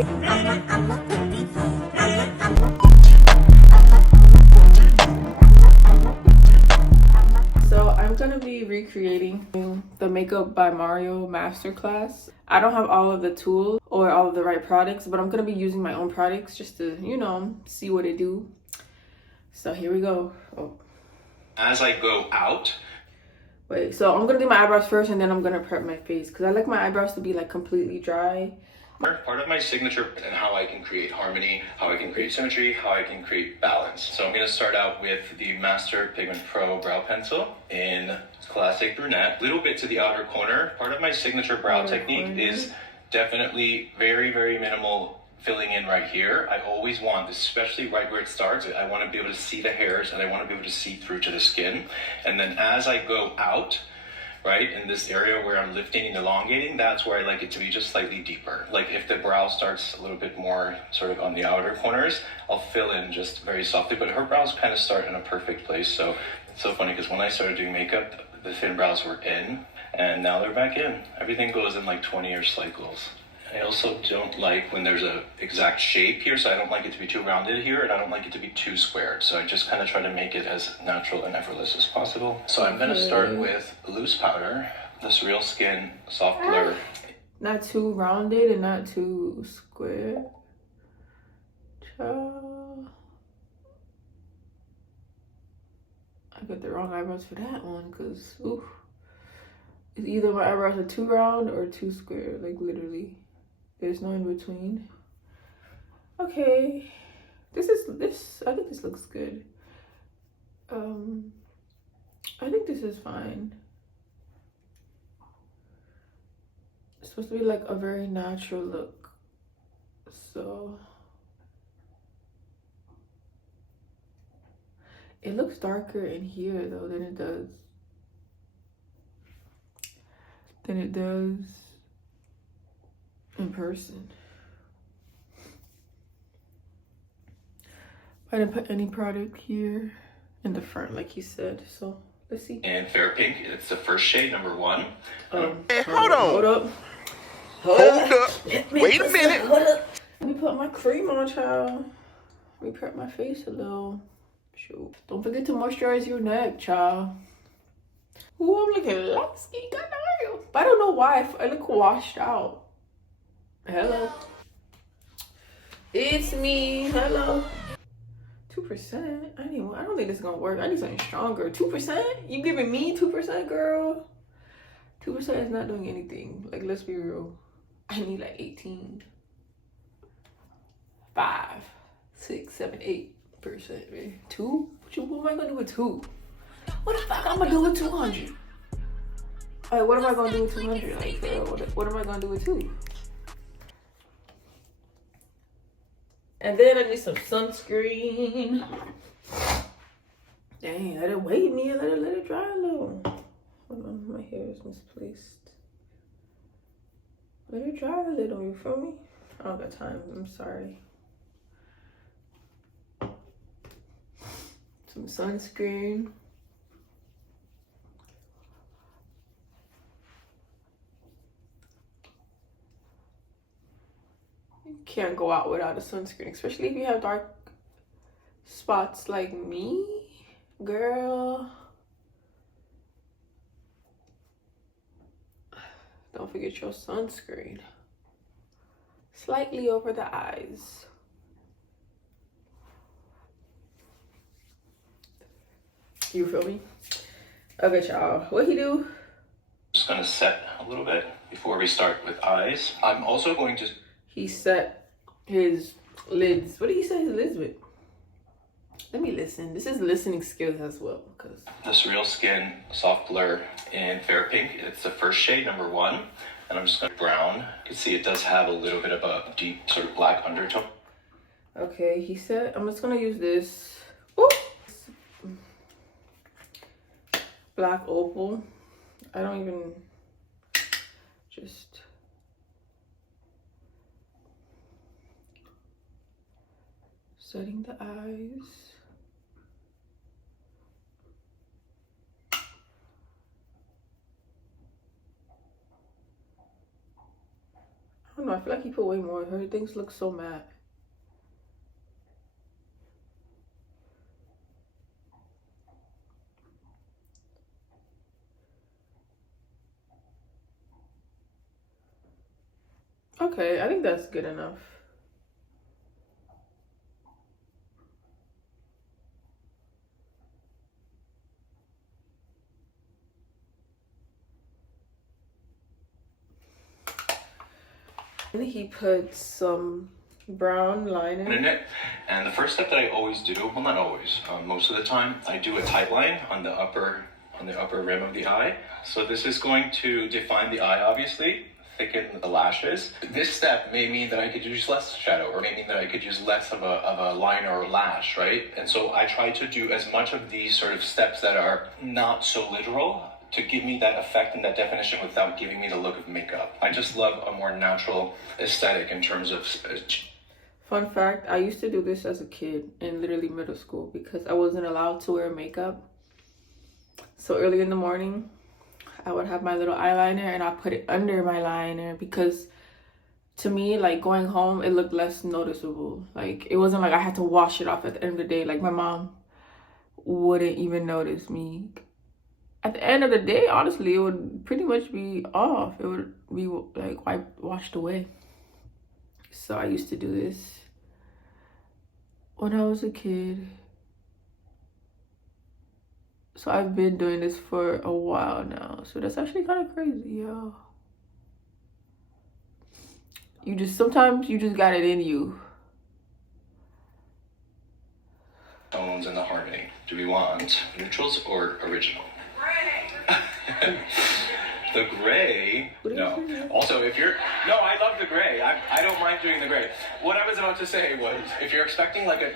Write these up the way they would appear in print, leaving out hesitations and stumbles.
So I'm gonna be recreating the Makeup by Mario masterclass. I don't have all of the tools or all of the right products, but I'm gonna be using my own products just to, you know, see what it do. So here we go. Oh. As I go out. Wait, so I'm gonna do my eyebrows first and then I'm gonna prep my face because I like my eyebrows to be like completely dry. Part of my signature and how I can create harmony, how I can create symmetry, how I can create balance. So I'm going to start out with the Master Pigment Pro Brow Pencil in Classic Brunette. Little bit to the outer corner. Part of my signature brow technique is definitely very, very minimal filling in right here. I always want, especially right where it starts, I want to be able to see the hairs and I want to be able to see through to the skin. And then as I go out, right, in this area where I'm lifting and elongating, that's where I like it to be just slightly deeper. Like if the brow starts a little bit more sort of on the outer corners, I'll fill in just very softly, but her brows kind of start in a perfect place. So it's so funny because when I started doing makeup, the thin brows were in and now they're back in. Everything goes in like 20-year cycles. I also don't like when there's a exact shape here, so I don't like it to be too rounded here, and I don't like it to be too squared. So I just kind of try to make it as natural and effortless as possible. So I'm going to start with loose powder, this Real Skin Soft Blur. Not too rounded and not too square. I got the wrong eyebrows for that one, because, oof. It's either my eyebrows are too round or too square, like literally. There's no in between. Okay, I think this looks good. I think this is fine. It's supposed to be like a very natural look. So it looks darker in here though than it does in person. I didn't put any product here in the front like you said, so let's see. And Fair Pink, it's the first shade, number 1. Hey, hold up. Wait a minute. Let me put my cream on, child. Let me prep my face a little. Shoot. Don't forget to moisturize your neck, child. Ooh, I'm looking light skin, but I don't know why I look washed out. Hello. It's me. Hello. 2%? I don't think this is gonna work. I need something stronger. 2%? You giving me 2%, girl? 2% is not doing anything. Like, let's be real. I need like 18. 5, 6, 7, 8%. Man. 2? What am I gonna do with 2? What the fuck I'm gonna do with 200? Like, what am I gonna do with 200? Like, what am I gonna do with 2? And then I need some sunscreen. Dang, let it wait me. Let it dry a little. Hold on, my hair is misplaced. Let it dry a little, you feel me? I don't got time, I'm sorry. Some sunscreen. You can't go out without a sunscreen, especially if you have dark spots like me, girl. Don't forget your sunscreen. Slightly over the eyes. You feel me? Okay, y'all. What he do? Just gonna set a little bit before we start with eyes. I'm also going to... He set his lids. What did he set his lids with? Let me listen. This is listening skills as well, because this Real Skin Soft Blur in Fair Pink. It's the first shade, number 1. And I'm just going to brown. You can see it does have a little bit of a deep sort of black undertone. Okay, he said, I'm just going to use this. Ooh. Black opal. I don't even just... setting the eyes. I don't know, I feel like he put way more. Her things look so matte. Okay, I think that's good enough. And he put some brown liner in it. And the first step that I always do, well, not always, most of the time, I do a tight line on the upper rim of the eye. So this is going to define the eye, obviously, thicken the lashes. This step may mean that I could use less shadow, or may mean that I could use less of a liner or lash, right? And so I try to do as much of these sort of steps that are not so literal to give me that effect and that definition without giving me the look of makeup. I just love a more natural aesthetic in terms of... Fun fact, I used to do this as a kid in literally middle school because I wasn't allowed to wear makeup. So early in the morning, I would have my little eyeliner and I put it under my liner because to me, like going home, it looked less noticeable. Like it wasn't like I had to wash it off at the end of the day. Like my mom wouldn't even notice me. At the end of the day, honestly, it would pretty much be off. It would be like washed away. So I used to do this when I was a kid. So I've been doing this for a while now. So that's actually kind of crazy, yo. Sometimes you just got it in you. Tones and the harmony. Do we want neutrals or original? The gray, no. Also, if you're, no, I love the gray. I don't mind doing the gray. What I was about to say was, if you're expecting like a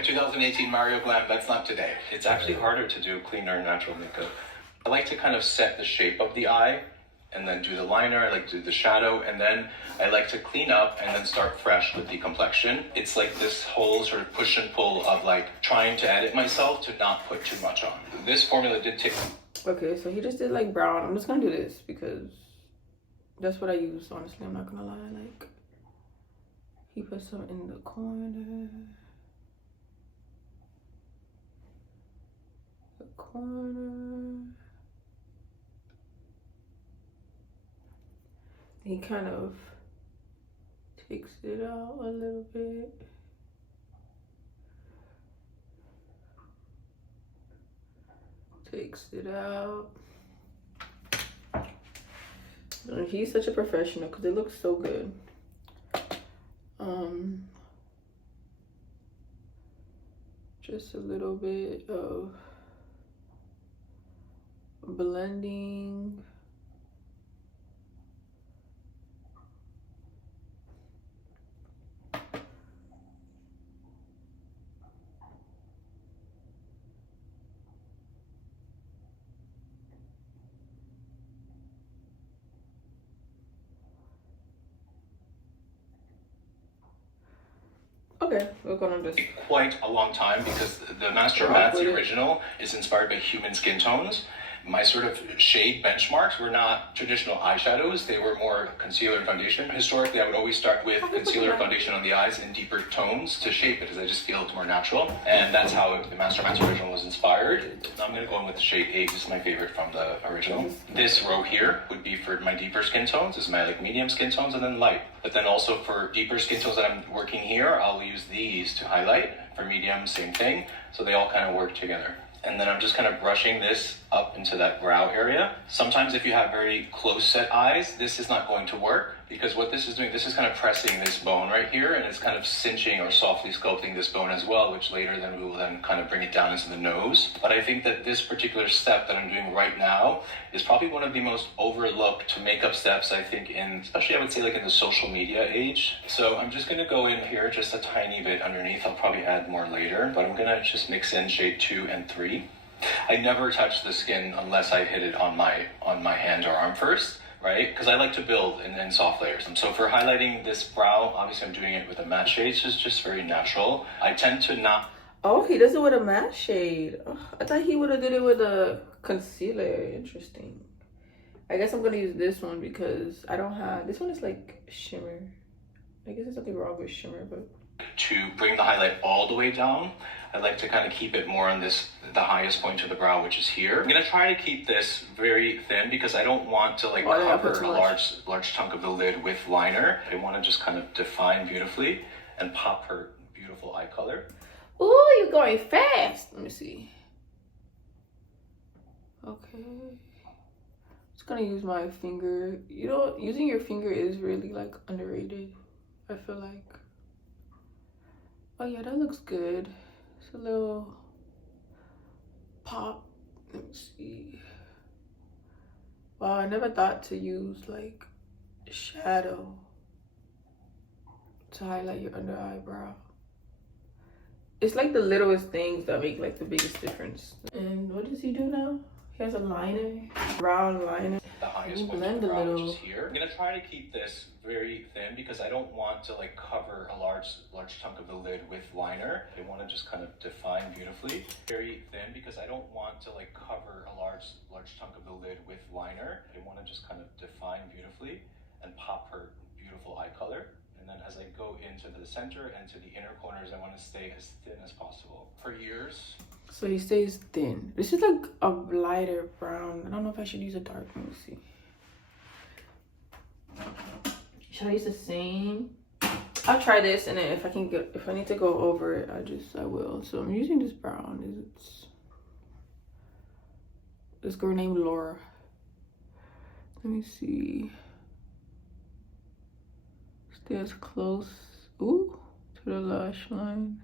2018 Mario Glam, that's not today. It's actually harder to do cleaner natural makeup. I like to kind of set the shape of the eye and then do the liner, I like to do the shadow, and then I like to clean up and then start fresh with the complexion. It's like this whole sort of push and pull of like trying to edit myself to not put too much on. This formula did take... Okay, so he just did like brown. I'm just gonna do this because that's what I use, honestly. I'm not gonna lie. Like, he put some in the corner. The corner. He kind of takes it out a little bit. Takes it out. And he's such a professional because it looks so good. Just a little bit of blending. Okay, we're gonna just... Quite a long time because the Master Matte, the original, is inspired by human skin tones. My sort of shade benchmarks were not traditional eyeshadows. They were more concealer and foundation. Historically, I would always start with concealer foundation on the eyes in deeper tones to shape it because I just feel it's more natural. And that's how the Master Matte's original was inspired. Now I'm going to go in with the shade 8. This is my favorite from the original. This row here would be for my deeper skin tones. This is my like medium skin tones and then light. But then also for deeper skin tones that I'm working here, I'll use these to highlight. For medium, same thing. So they all kind of work together. And then I'm just kind of brushing this up into that brow area. Sometimes if you have very close set eyes, this is not going to work because what this is doing, this is kind of pressing this bone right here and it's kind of cinching or softly sculpting this bone as well, which later then we will then kind of bring it down into the nose. But I think that this particular step that I'm doing right now is probably one of the most overlooked makeup steps, I think, especially I would say like in the social media age. So I'm just gonna go in here just a tiny bit underneath. I'll probably add more later, but I'm gonna just mix in shade 2 and 3. I never touch the skin unless I hit it on my hand or arm first, right? Because I like to build in soft layers. And so for highlighting this brow, obviously I'm doing it with a matte shade, so it's just very natural. I tend to not... Oh, he does it with a matte shade. Oh, I thought he would have did it with a concealer. Interesting. I guess I'm gonna use this one because I don't have, this one is like shimmer. I guess there's nothing wrong with shimmer, but. To bring the highlight all the way down, I like to kind of keep it more on the highest point of the brow, which is here. I'm gonna try to keep this very thin because I don't want to like cover a large chunk of the lid with liner. I want to just kind of define beautifully and pop her beautiful eye color. Ooh, you're going fast. Let me see. Okay. Just gonna use my finger. You know, using your finger is really like underrated, I feel like. Oh yeah, that looks good. It's a little pop. Let me see. Wow, I never thought to use like shadow to highlight your under eyebrow. It's like the littlest things that make like the biggest difference. And what does he do now? He has a liner, brow liner. The highest point of the brow, which is here. I'm gonna try to keep this very thin because I don't want to like cover a large chunk of the lid with liner. I want to just kind of define beautifully. Very thin because I don't want to like cover a large chunk of the lid with liner. I want to just kind of define beautifully and pop her beautiful eye color. And then as I go into the center and to the inner corners, I want to stay as thin as possible. For years. So he stays thin. This is like a lighter brown. I don't know if I should use a dark. Let me see. Should I use the same? I'll try this, and then if I need to go over it, I will. So I'm using this brown. It's this girl named Laura. Let me see. Stay as close, ooh, to the lash line.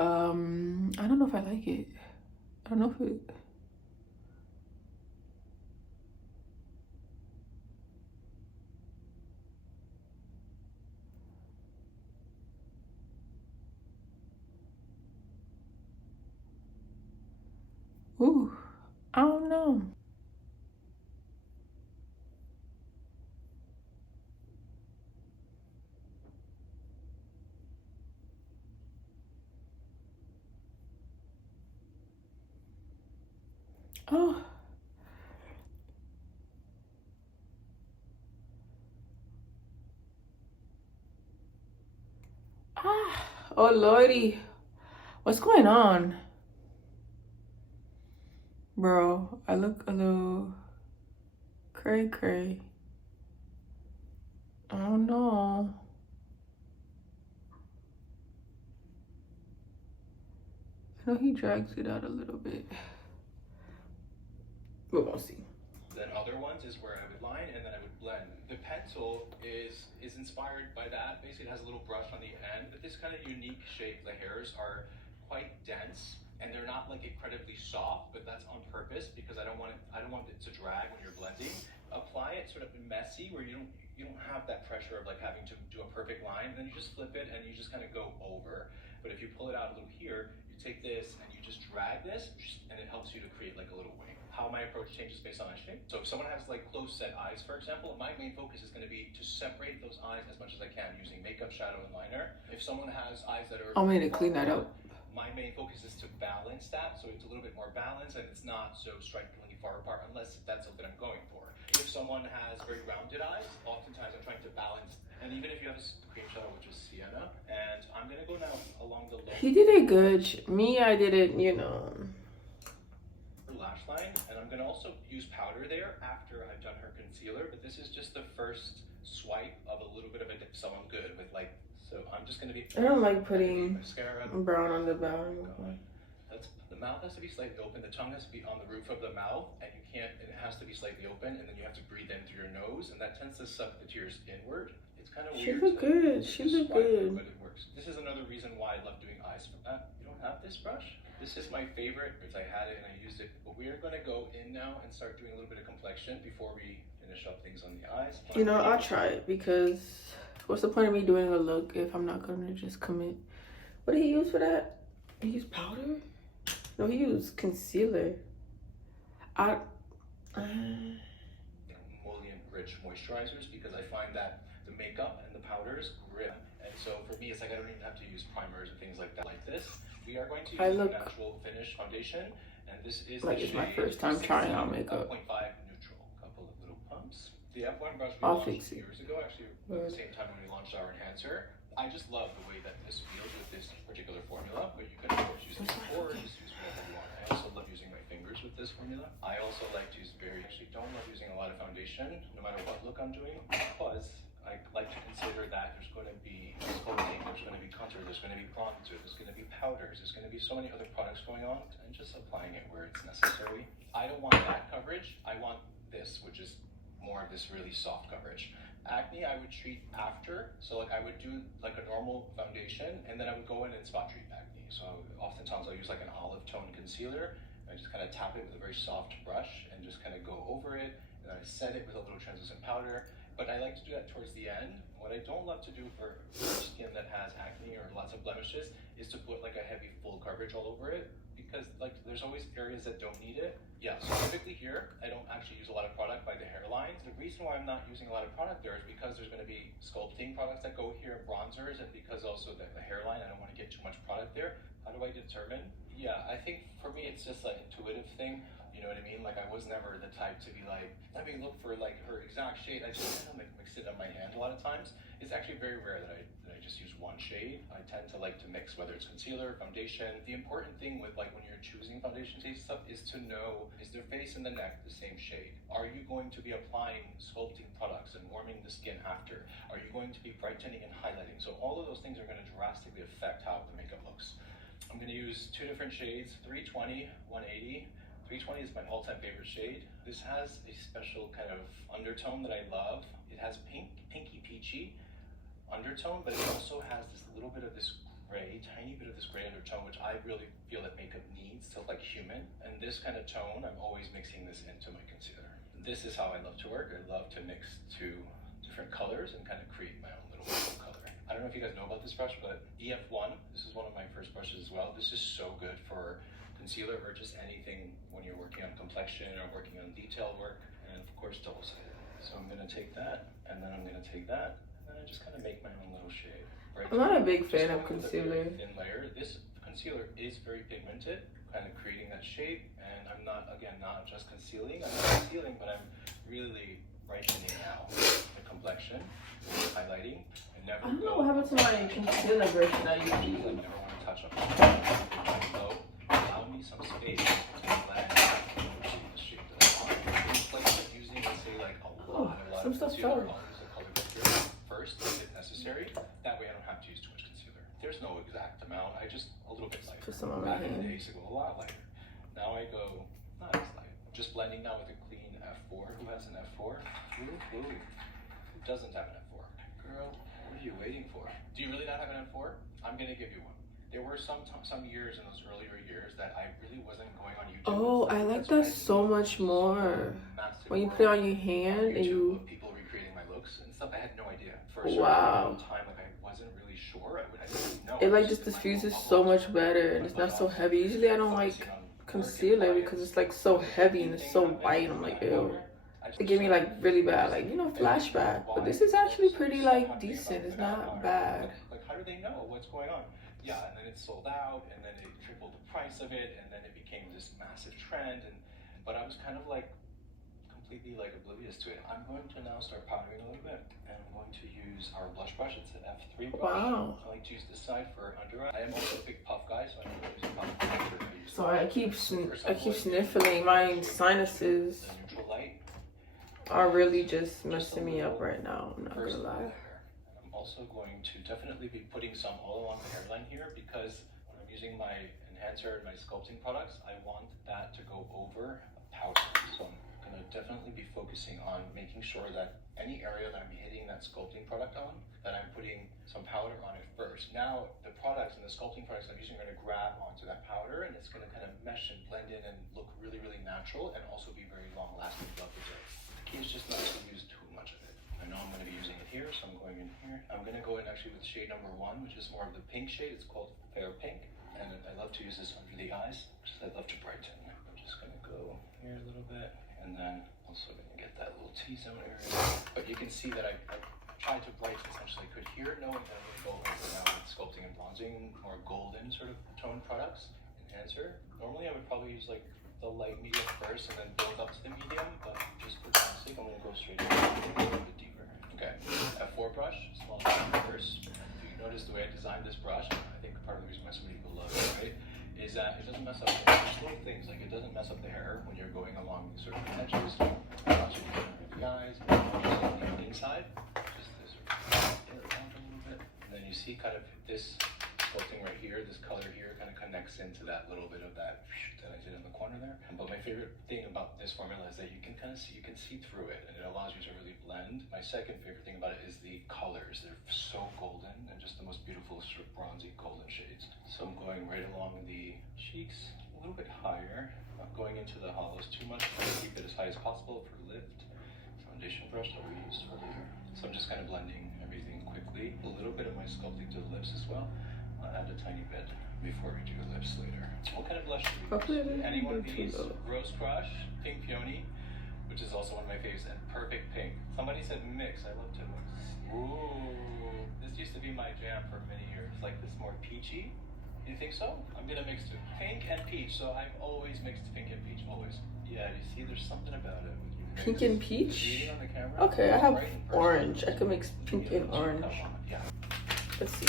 I don't know if I like it. I don't know if it. Ooh, I don't know. Oh. Ah. Oh, Lordy. What's going on? Bro, I look a little cray. I don't know. I know he drags it out a little bit. But we'll see. Then other ones is where I would line and then I would blend. The pencil is inspired by that. Basically it has a little brush on the end, but this kind of unique shape. The hairs are quite dense and they're not like incredibly soft, but that's on purpose because I don't want it to drag when you're blending. Apply it sort of messy where you don't have that pressure of like having to do a perfect line, and then you just flip it and you just kind of go over. But if you pull it out a little here, you take this and you just drag this and it helps you to create like a little wing. How my approach changes based on eye shape. So if someone has like close set eyes, for example, my main focus is going to be to separate those eyes as much as I can using makeup, shadow, and liner. If someone has eyes that are, I'm going to clean that up. My main focus is to balance that, so it's a little bit more balanced and it's not so strikingly far apart, unless that's something I'm going for. If someone has very rounded eyes, oftentimes I'm trying to balance. And even if you have a cream shadow, which is sienna, and I'm going to go now along the low. He did it good. Me, I did it, you know. Lash line, and I'm going to also use powder there after I've done her concealer, but this is just the first swipe of a little bit of a dip, so I'm good with like, so I'm just going to be, I don't like putting mascara brown on the brow. The mouth has to be slightly open, the tongue has to be on the roof of the mouth, and it has to be slightly open, and then you have to breathe in through your nose, and that tends to suck the tears inward. It's kind of weird. She look good. She look good. But it works. This is another reason why I love doing eyes. You don't have this brush? This is my favorite, because I had it and I used it. But we are going to go in now and start doing a little bit of complexion before we finish up things on the eyes. You know, I'll try it because what's the point of me doing a look if I'm not going to just commit? What did he use for that? He used powder? No, he used concealer. Emollient rich moisturizers, because I find that the makeup and the powders grip and So for me, it's like I don't even have to use primers and things like that like this. We are going to use I a look natural finish foundation, and this is like the it's my shade first time trying out makeup. 0.5 neutral. Couple of little pumps. The F1 brush we I'll launched fix it. years ago, actually at the same time when we launched our enhancer. I just love the way that this feels with this particular formula, but you can of course use it or just use whatever you want. I also love using my fingers with this formula. I also like to use actually don't love using a lot of foundation, no matter what look I'm doing, because I like to consider that there's going to be sculpting, there's going to be contour, there's going to be bronzer, there's going to be powders, there's going to be so many other products going on, and just applying it where it's necessary. I don't want that coverage. I want this, which is more of this really soft coverage. Acne, I would treat after. So like I would do like a normal foundation, and then I would go in and spot treat acne. So oftentimes I'll use like an olive tone concealer. I just kind of tap it with a very soft brush and just kind of go over it. And then I set it with a little translucent powder. But I like to do that towards the end. What I don't love to do for skin that has acne or lots of blemishes is to put like a heavy full coverage all over it, because like there's always areas that don't need it. Yeah, so typically here, I don't actually use a lot of product by the hairline. The reason why I'm not using a lot of product there is because there's going to be sculpting products that go here, bronzers, and because also the hairline, I don't want to get too much product there. How do I determine? Yeah, I think for me, it's just an intuitive thing. You know what I mean? Like I was never the type to be like, let me look for like her exact shade. I just kind of mix it on my hand a lot of times. It's actually very rare that I just use one shade. I tend to like to mix whether it's concealer, foundation. The important thing with like when you're choosing foundation shade stuff is to know, is their face and the neck the same shade? Are you going to be applying sculpting products and warming the skin after? Are you going to be brightening and highlighting? So all of those things are going to drastically affect how the makeup looks. I'm going to use two different shades, 320, 180. 320 is my all-time favorite shade. This has a special kind of undertone that I love. It has pinky peachy undertone, but it also has this little bit of this gray, tiny bit of this gray undertone, which I really feel that makeup needs to like human. And this kind of tone, I'm always mixing this into my concealer. This is how I love to work. I love to mix two different colors and kind of create my own little color. I don't know if you guys know about this brush, but EF1, this is one of my first brushes as well. This is so good for concealer or just anything when you're working on complexion or working on detail work, and of course double-sided. So I'm going to take that, and then I'm going to take that, and then I just kind of make my own little shade. Right? I'm not a big fan of concealer. Thin layer. This concealer is very pigmented, kind of creating that shape, and I'm not, again, not just concealing. I'm not concealing, but I'm really brightening out the complexion, highlighting. I don't know what happened to my concealer version that you use. I never want to touch up. So allow me some space to blend the shape that I want. Instead of using, let's say, like a lot some of stuff concealer, fell. I'll use a color corrector first if necessary. That way I don't have to use too much concealer. There's no exact amount. I just a little bit lighter. Put some on my Back in the hand. days, I go a lot lighter. Now I go not as light. I'm just blending now with a clean F4. Who has an F4? Who doesn't have an F4? Girl, what are you waiting for? Do you really not have an F4? I'm gonna give you one. There were some years in those earlier years that I really wasn't going on YouTube. Oh, I like that so much more. When you put it on your hand and you... People recreating my looks and stuff, I had no idea. For a certain time, like I wasn't really sure. I didn't know. It like just diffuses so much better, and it's not so heavy. Usually I don't like concealer because it's like so heavy and it's so white. I'm like, ew. It gave me like really bad, like, you know, flashback. But this is actually pretty like decent. It's not bad. Like, how do they know what's going on? Yeah, and then it sold out, and then it tripled the price of it, and then it became this massive trend. But I was kind of like completely like oblivious to it. I'm going to now start powdering a little bit, and I'm going to use our blush brush. It's an F3 brush. Wow. I like to use this side for under eye. I am also a big puff guy, so I'm going to use puff contour. Sorry, I keep sniffling. My sinuses Neutral light. are really just messing me up right now. I'm not gonna lie. I'm also going to definitely be putting some all along the hairline here, because when I'm using my enhancer and my sculpting products, I want that to go over a powder. So I'm going to definitely be focusing on making sure that any area that I'm hitting that sculpting product on, that I'm putting some powder on it first. Now, the products and the sculpting products I'm using are going to grab onto that powder, and it's going to kind of mesh and blend in and look really, really natural, and also be very long lasting throughout the day. The key is just not to use too much of it. I know I'm going to be using it here, so I'm going in here. I'm going to go in actually with shade number 1, which is more of the pink shade. It's called Fair Pink, and I love to use this under the eyes, because I love to brighten. I'm just going to go here a little bit, and then also going to get that little T-zone area. But you can see that I try to brighten as much as I could here, knowing that I'm going to go over now with sculpting and bronzing, more golden sort of tone products. Enhancer. Normally I would probably use like the light medium first and then build up to the medium, but just for time's sake, I'm going to go straight to a little bit deeper. Okay, F4 brush, small first. If you notice the way I designed this brush, I think part of the reason why so many people love it, right, is that it doesn't mess up little things, like it doesn't mess up the hair when you're going along these sort of edges. Watching the eyes, on the inside, just this sort of around a little bit, and then you see kind of this sculpting right here, this color here kind of connects into that little bit of that I did in the corner there. But my favorite thing about this formula is that you can kind of see, you can see through it, and it allows you to really blend. My second favorite thing about it is the colors. They're so golden and just the most beautiful sort of bronzy golden shades. So I'm going right along the cheeks, a little bit higher, not going into the hollows too much, trying to keep it as high as possible for lift. Foundation brush that we used earlier. So I'm just kind of blending everything quickly. A little bit of my sculpting to the lips as well. I'll add a tiny bit before we do lips later. What kind of blush do we use? Any one of these? Rose Crush, Pink Peony, which is also one of my favorites, and Perfect Pink. Somebody said mix. I love to mix. Ooh, this used to be my jam for many years. Like this more peachy. You think so? I'm gonna mix two. Pink and peach. So I've always mixed pink and peach. Always. Yeah, you see, there's something about it. Pink and peach? Okay, I have orange. I can mix pink and orange. Yeah. Let's see.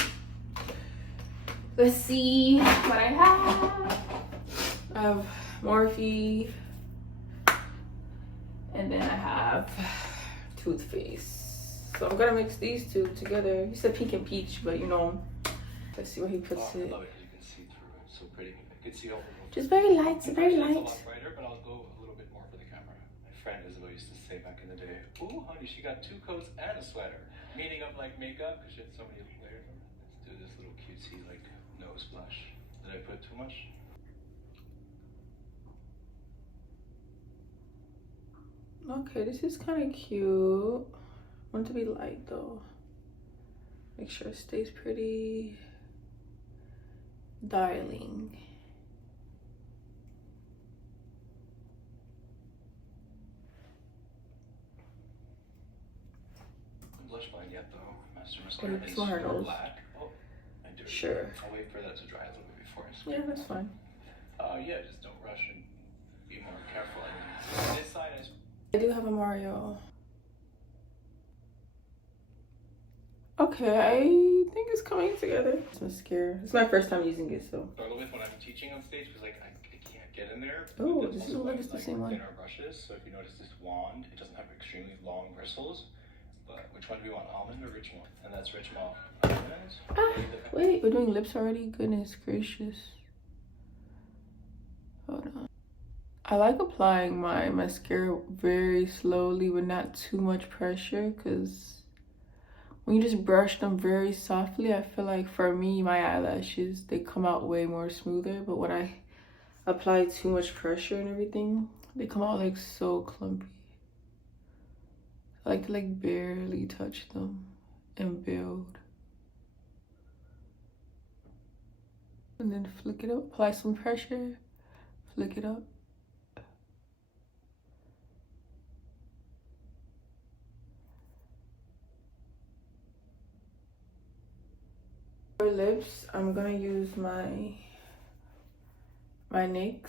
Let's see what I have. I have Morphe. And then I have Toothpaste. So I'm gonna mix these two together. He said pink and peach, but you know, let's see where he puts it. I love it because you can see through it. So pretty. I can see over. Just very light, very light. It's a lot brighter, but I'll go a little bit more for the camera. My friend Isabel used to say back in the day, "Ooh, honey, she got 2 coats and a sweater." Meaning of like makeup, because she had so many layers. Let's do this little cutesy like nose blush. Did I put too much? Okay, this is kind of cute. I want it to be light though. Make sure it stays pretty. Darling. Blush line yet though. Master What mascara is her nose? black. Oh, I do. Sure. I'll wait for that to dry a little bit before I spray. Yeah, that's fine. Yeah, just don't rush and be more careful. And this side is. I do have a Mario. Okay, I think it's coming together. It's mascara. It's my first time using it, so. Start with when I'm teaching on stage because like I can't get in there. Oh, this is like the same one. Thinner brushes. So if you notice this wand, it doesn't have extremely long bristles. But which one do we want, almond or rich malt? And that's rich malt. Wait, we're doing lips already? Goodness gracious. Hold on. I like applying my mascara very slowly with not too much pressure, because when you just brush them very softly, I feel like for me, my eyelashes, they come out way more smoother. But when I apply too much pressure and everything, they come out like so clumpy. I like to like barely touch them and build. And then flick it up, apply some pressure, flick it up. For lips, I'm gonna use my NYX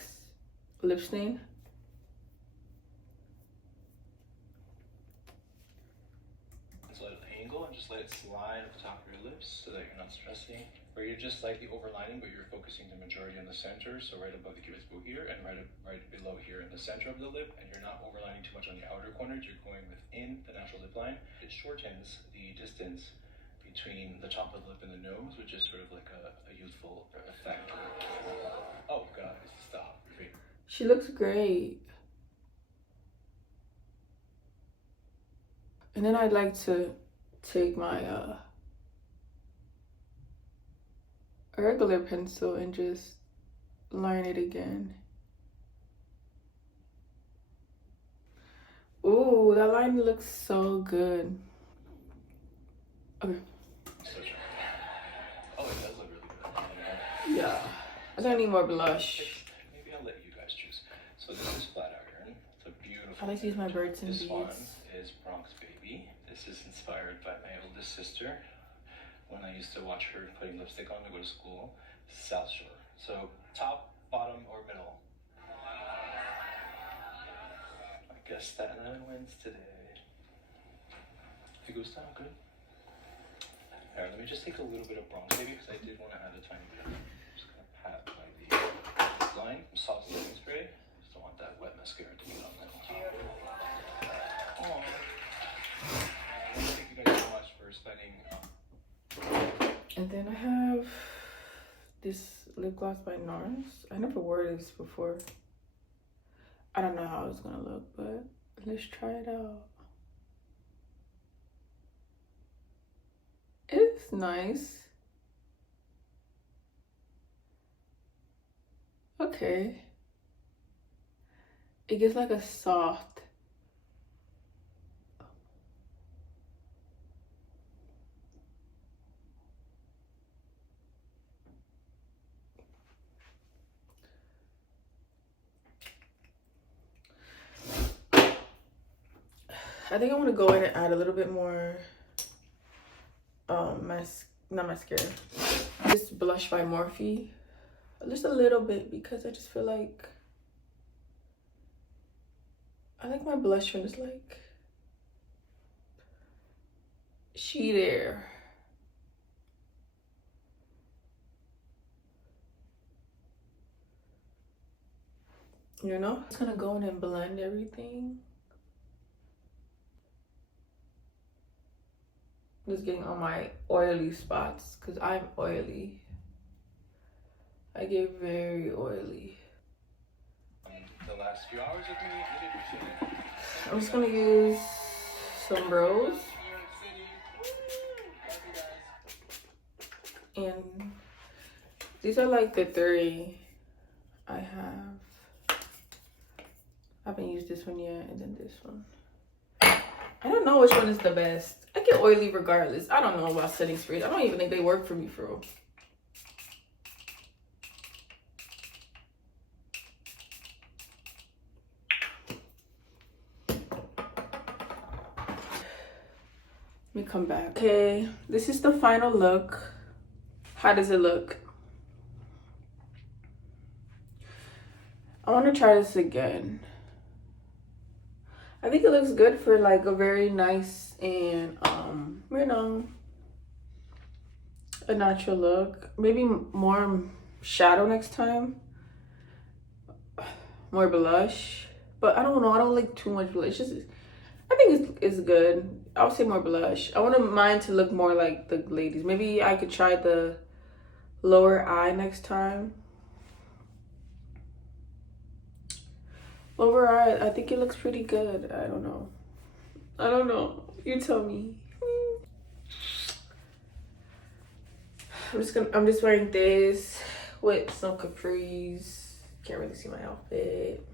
lip stain. So let it angle and just let it slide at the top of your lips so that you're not stressing. Where you're just slightly overlining, but you're focusing the majority on the center. So right above the cupid's bow here, and right below here in the center of the lip, and you're not overlining too much on the outer corners. You're going within the natural lip line. It shortens the distance between the top of the lip and the nose, which is sort of like a youthful effect. Oh guys, stop. She looks great. And then I'd like to take my regular pencil and just line it again. Ooh, that line looks so good. Okay. Oh, it does look really good. Yeah. I don't need more blush. Maybe I'll let you guys choose. So this is flat iron. It's a beautiful. I like to use my birds and beads. This one is Bronx Baby. This is inspired by my oldest sister. When I used to watch her putting lipstick on to go to school, South Shore. So top, bottom, or middle? I guess Staten Island wins today. Hey, Gusta, good? Alright, let me just take a little bit of bronze baby because I did want to add a tiny bit. I'm just gonna pat by the line. Soft setting spray. Just don't want that wet mascara to get on that. Aww. Thank you guys so much for spending. And then I have this lip gloss by NARS. I never wore this before. I don't know how it's gonna look, but let's try it out. It's nice. Okay. It gets like a soft. I think I want to go in and add a little bit more not mascara. This blush by Morphe. Just a little bit because I just feel like I like my blush when it's like she there. You know? It's gonna go in and blend everything. Just getting on my oily spots because I'm oily. I get very oily. The last few hours with me, I'm just gonna use some rose. And these are like the three I have. I haven't used this one yet, and then this one. I don't know which one is the best. I get oily regardless. I don't know about setting sprays. I don't even think they work for me for real. Let me come back. Okay, this is the final look. How does it look? I want to try this again. I think it looks good for like a very nice and you know, a natural look. Maybe more shadow next time, more blush, but I don't know, I don't like too much blush. Just, I think it's good. I'll say more blush. I want mine to look more like the ladies. Maybe I could try the lower eye next time. Lower eye, I think it looks pretty good. I don't know. You tell me. I'm just wearing this with some capris. Can't really see my outfit.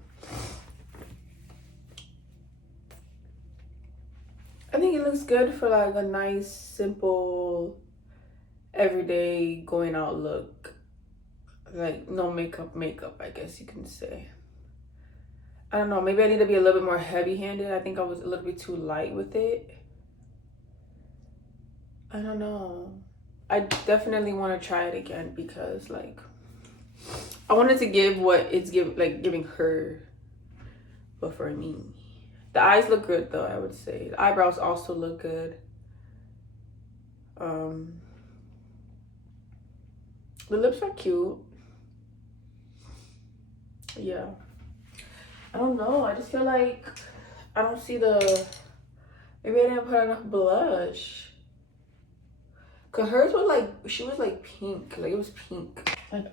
I think it looks good for like a nice, simple, everyday going out look. Like no makeup, I guess you can say. I don't know, maybe I need to be a little bit more heavy-handed. I think I was a little bit too light with it. I don't know. I definitely want to try it again because like I wanted to give what it's giving her, but for me. The eyes look good though, I would say. The eyebrows also look good. The lips are cute. Yeah. I don't know. I just feel like I don't see maybe I didn't put enough blush. Cause hers was like, she was like pink. Like it was pink. Like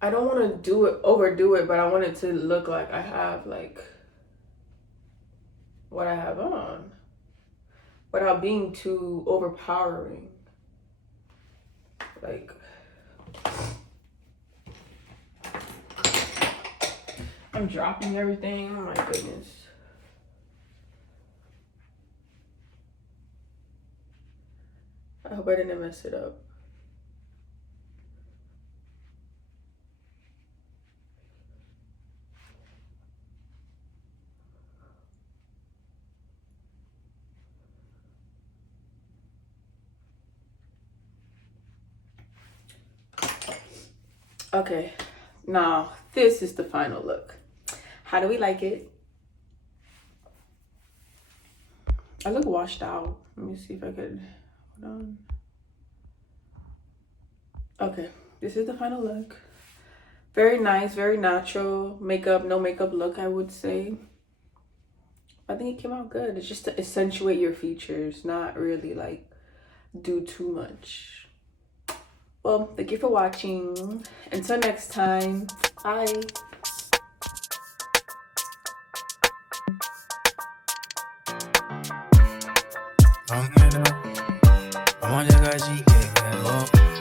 I don't want to overdo it, but I want it to look like I have like what I have on without being too overpowering. Like I'm dropping everything. Oh my goodness. I hope I didn't mess it up. Okay, now this is the final look. How do we like it? I look washed out. Let me see if I could, hold on. Okay, this is the final look. Very nice, very natural makeup, no makeup look, I would say. I think it came out good. It's just to accentuate your features, not really like do too much. Well, thank you for watching. Until next time, bye. Vamos a llegar allí, que